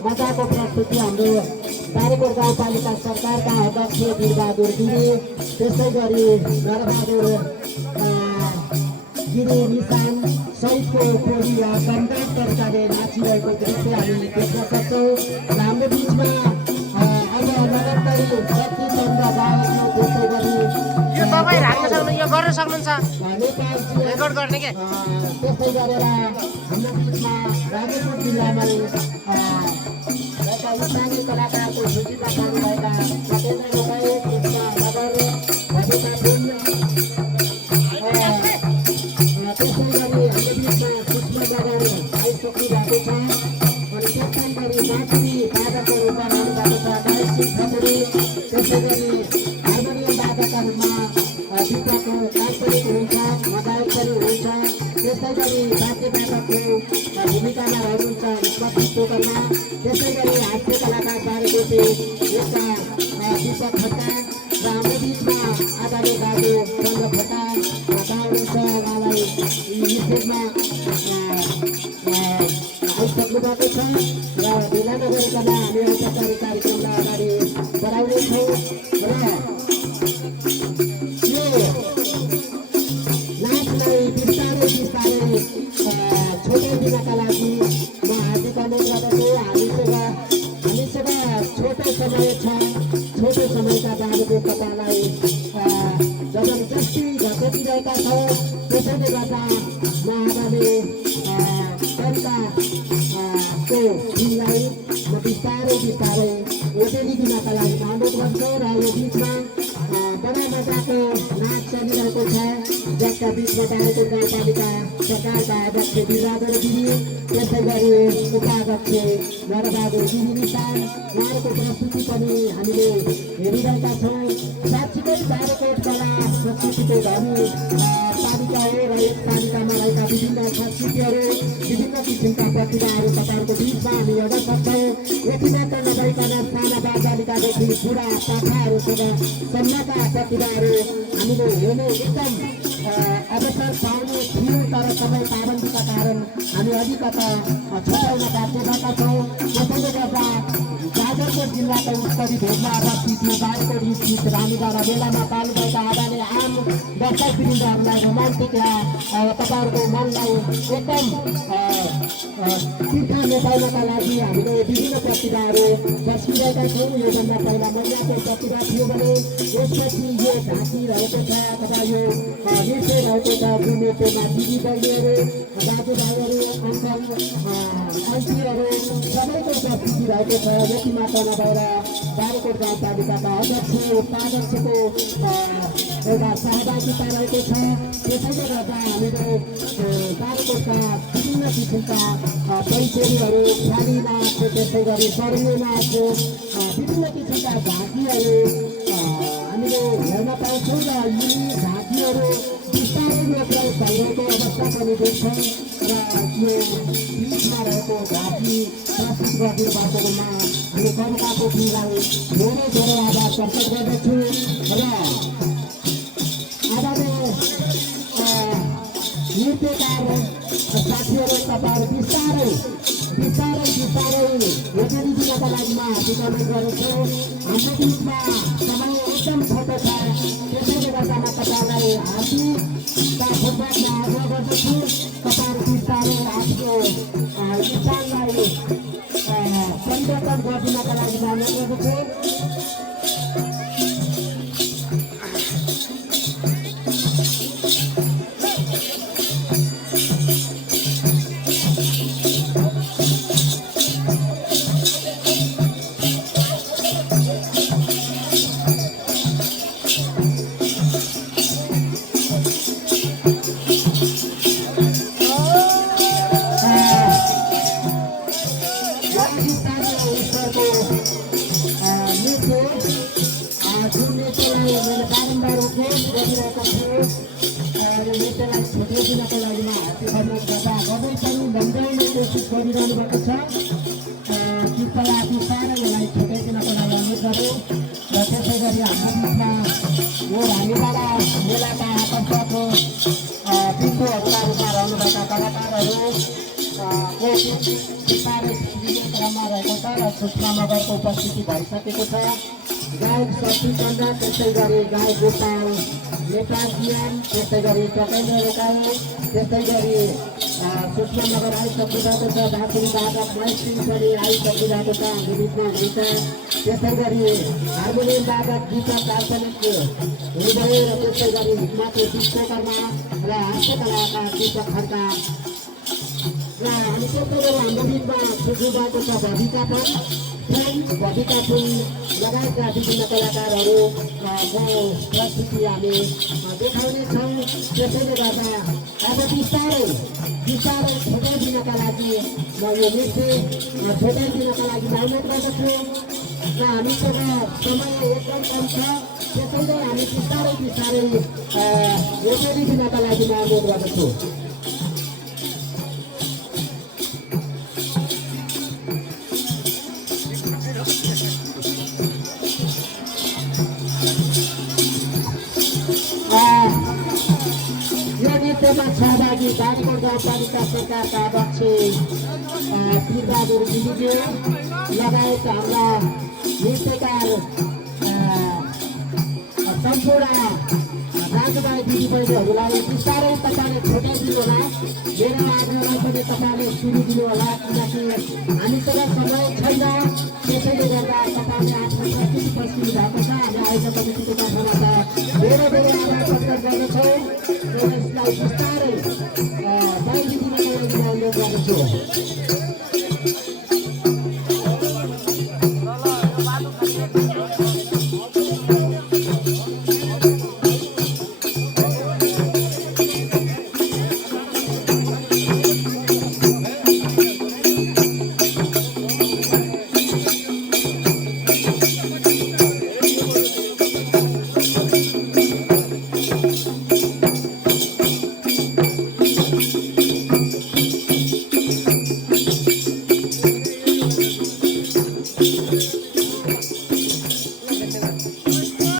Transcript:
मजाको प्रस्तुति हाम्रो बारीकोट गाउँपालिका सरकारका अध्यक्ष वीरबहादुर गिरी, त्यसै गरी नरबहादुर गिरी निशान सहितको टोली वा दमदार तरिकाले नाचिरहेको दृश्य हामी देख्न सक्छौँ। हाम्रो बिचमा अब नगरपालिका शक्ति चन्द्र बाहेक, त्यसै गरी तपाईँ राख्न सक्नु, यो गर्न सक्नुहुन्छ रेकर्ड गर्ने के। त्यस्तै गरेर हाम्रो बिचमा राजकोट जिल्लामा स्थानीय कलाकारको सूचीमा पाउनुभएका सतेन्द्र गोपाई, कृष्ण नगर, भविका फुल, त्यसै गरी हाम्रो बिचमा सूक्ष्म नगर आइसक्नुभएको छ। अनि त्यसै गरी बाँसुरी वादकको रूपमा आउनुभएको छ गायक सिंह खत्री, त्यसै गरी हार्मोनियम वादकका रूपमा विद्याको काल्पनिक हुन्छ, मगायक पनि हुन्छ। त्यसै गरी वाद्यवादकको भूमिकामा रहनुहुन्छ विश्वकर्मा, त्यसै गरी हास्य कलाकार बारीकोटे यसका दीपक खड्का र हाम्रो बिचमा आदरणीय बाबु चन्द्र खड्का हुनुहुन्छ। उहाँलाई स्टेजमा आइसक्नु भएको छ र ढिला नगरिकन हामी औपचारिक कार्यक्रमलाई अगाडि बढाउनेछौँ। र यो नाचलाई बिस्तारै बिस्तारै छोटाइदिनका लागि म हार्दिक अनुरोध गर्दछु। हामीसँग छोटो समय छ, छोटो समयका बावजुद तपाईँलाई जबरजस्ती घटाइदिरहेका छौँ। त्यसैले गर्दा म आगामी तरिकाको दिनलाई म बिस्तारै बिस्तारै ओटेली दिनका लागि अनुरोध गर्छु। र यो बिचमा बडा मजाको नाच चलिरहेको छ, जसका बिचमा बारीकोट गाउँपालिका सरकारका अध्यक्ष वीरबहादुर गिरी, त्यसै गरी उपाध्यक्ष नरबहादुर गिरी निशान, उहाँहरूको प्रस्तुति पनि हामीले हेरिरहेका छौँ। साँच्चीकै बारीकोट कला संस्कृतिको धनी पालिका हो र यस पालिकामा रहेका विभिन्न संस्कृतिहरू, विभिन्न किसिमका प्रतिभाहरू तपाईँहरूको बिचमा हामी हेर्न सक्छौँ। यति मात्र नभइकन साना बालबालिकादेखि बुढा पाखाहरूसँग सम्मका प्रतिभाहरू हामीले हेर्ने एकदम अवसर पाउने थियो, तर समय पाबन्दीका कारण हामी अलिकता छुट्याउन बाध्य भएका छौँ। त्यसैले गर्दा जाजरकोट जिल्लाको उत्तरी भेगमा अवस्थित बारीकोट स्थित रानीडाँडा मेलामा पाल्नुभएका आदरणीय आम दर्शकवृन्दहरूलाई रोमान्टिक तपाईँहरूको मनलाई एकदम तिर्खा मेटाउनका लागि हामीले विभिन्न प्रतिभाहरू बसिरहेका छौँ। योभन्दा पहिला महिलाको प्रतिभा थियो भने यसपछि यो झाँकी रहेको छ अथवा यो नृत्य रहेको छ, जुन नृत्यमा दिदी बहिनीहरू, दाजुभाइहरू, अङ्कल आन्टीहरू सबैको उपस्थिति रहेको छ। यति मात्र नभएर बारीकोट गाउँपालिकाका अध्यक्ष उपाध्यक्षको एउटा सहभागिता रहेको छ। त्यसैले गर्दा हामीले बारीकोटका विभिन्न किसिमका पैसेरीहरू, ख्याली नाच, त्यसै गरी सरुङ्गे नाच, विभिन्न किसिमका झाँकीहरू हामीले हेर्न पाउँछौँ। र यी झाँकीहरू बिस्तारै लोकप्राय भइरहेको अवस्था पनि देख्छौँ। र यो बिचमा रहेको झाँकी प्रस्तुत गरिदिनु भएकोमा हामी कविता पोखरीलाई धेरै धेरै आभार प्रकट गर्दछु। र आगामी नृत्यकार साथीहरू तपाईँहरू बिस्तारै बिस्तारै बिस्तारै हेर्ने दिनका लागि म हार्दिक अनुरोध गर्दछु। हाम्रो बिचमा समय एकदम छोटो छ, त्यसैले गर्दा म तपाईँलाई हार्दिक फुटबलमा आग्रह गर्दछु। तपाईँहरू बिस्तारै आफ्नो स्थानलाई परिवर्तन गरिदिनका लागि म अनुरोध गर्दछु। गरिरहनु भएको छ। कृपया बिस्तारै यसलाई छुट्याइदिनको लागि अनुरोध गरौँ। र त्यसै गरी हाम्रो बिचमा यो रानीडाँडा मेलाका आकर्षक बिन्दुहरूका रूपमा कलाकारहरू को बिस्तारै दिने क्रममा रहेको छ र सुषमा मगरको उपस्थिति भइसकेको छ। गायक शक्ति चन्द्र, त्यस्तै गरी गायक गोपाल नेपालजियान, त्यस्तै गरी टकेन्द्र रोकाल, त्यस्तै गरी सुषमा मगर आइसकिरहेको छ। धातुरी वादक महेश सिंह पनि आइसकिरहेको छ हामी बिचमा हुनुहुन्छ। त्यस्तै गरी हार्मोनियम वादक दीपक काल्पनिक हुनुभयो र त्यस्तै गरी माथि विश्वकर्मा र हस्तकलाका दीपक खड्का र अनि त्यस्तै गरी हाम्रो बिचमा सुझुबाको छ भविका फुल लगायतका विभिन्न कलाकारहरूको प्रस्तुति हामी देखाउनेछौँ। त्यसैले गर्दा अब बिस्तारै छुट्याइदिनका लागि म यो नृत्य छुट्याइदिनका लागि अनुरोध गर्दछु र हामीसँग समय एकदम कम छ। त्यसैले हामी बिस्तारै छुट्याइदिनका लागि म अनुरोध गर्दछु। यो नृत्यमा सहभागी बागकोट गाउँपालिका सरकारका अध्यक्ष पीरबहादुर गिरीज्यू लगायत हाम्रा नृत्यकार सम्पूर्ण दाजुभाइ दिदीबहिनीहरूलाई बिस्तारै तपाईँले छुट्याइदिनु होला। मेरो आग्रहलाई पनि तपाईँले सुनिदिनु होला, किनकि हामीसँग समय छैन। त्यसैले गर्दा तपाईँले आफ्नो प्रस्तुति प्रस्तुति भएको छ। हामी आयोजक कमिटीको तर्फबाट धेरै धेरै आभार प्रकट गर्दछौँ र यसलाई बिस्तारै बाहिर दिनको लागि अनुरोध गर्दछु।